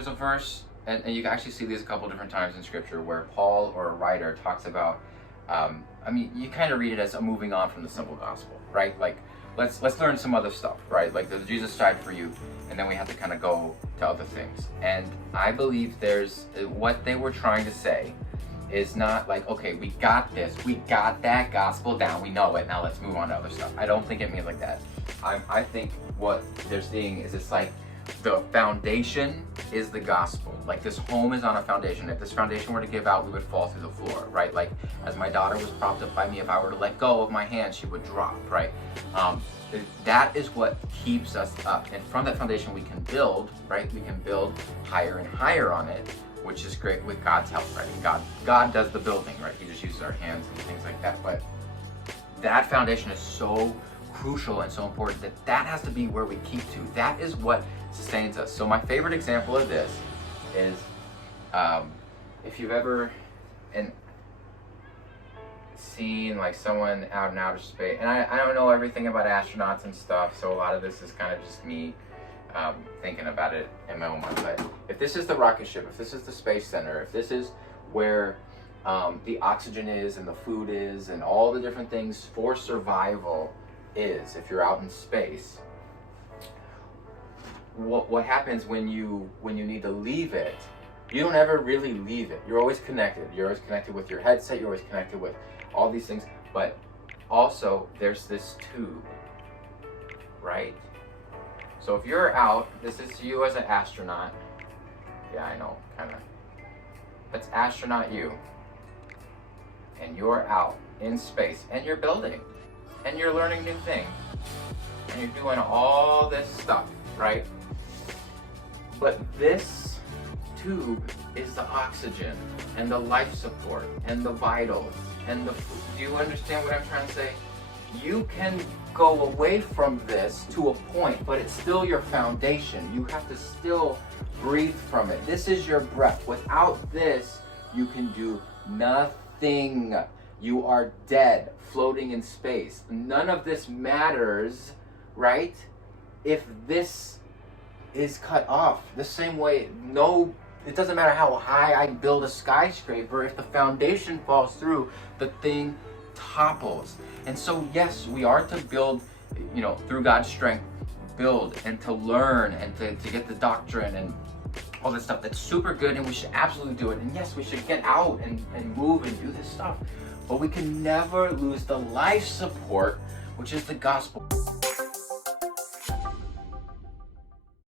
there's a verse, and you can actually see these a couple different times in scripture where Paul or a writer talks about, I mean, you kind of read it as a moving on from the simple gospel, right? Like, let's learn some other stuff, right? Like, Jesus died for you, and then we have to kind of go to other things. And I believe there's, what they were trying to say is not like, okay, we got this, we got that gospel down, we know it, now let's move on to other stuff. I don't think it means like that. I think what they're seeing is it's like the foundation is the gospel. Like, this home is on a foundation. If this foundation were to give out, we would fall through the floor, right? Like, as my daughter was propped up by me, if I were to let go of my hand, she would drop, right? That is what keeps us up. And from that foundation, we can build, right? We can build higher and higher on it, which is great with God's help, right? And God does the building, right? He just uses our hands and things like that. But that foundation is so crucial and so important that has to be where we keep to. That is what sustains us. So my favorite example of this is, if you've ever seen like someone out in outer space, and I don't know everything about astronauts and stuff, so a lot of this is kind of just me thinking about it in my own mind. But if this is the rocket ship, if this is the space center, if this is where the oxygen is and the food is and all the different things for survival is, if you're out in space, what happens when you need to leave it? You don't ever really leave it. You're always connected. You're always connected with your headset. You're always connected with all these things. But also, there's this tube, right? So if you're out, this is you as an astronaut. Yeah, I know, kind of. That's astronaut you. And you're out in space, and you're building, and you're learning new things, and you're doing all this stuff, right? But this tube is the oxygen, and the life support, and the vitals, and the food. Do you understand what I'm trying to say? You can go away from this to a point, but it's still your foundation. You have to still breathe from it. This is your breath. Without this, you can do nothing. You are dead, floating in space. None of this matters, right? If this is cut off. The same way, it doesn't matter how high I build a skyscraper, if the foundation falls through, the thing topples. And so yes, we are to build, through God's strength, build and to learn and to get the doctrine and all this stuff. That's super good, and we should absolutely do it. And yes, we should get out and move and do this stuff. But we can never lose the life support, which is the gospel.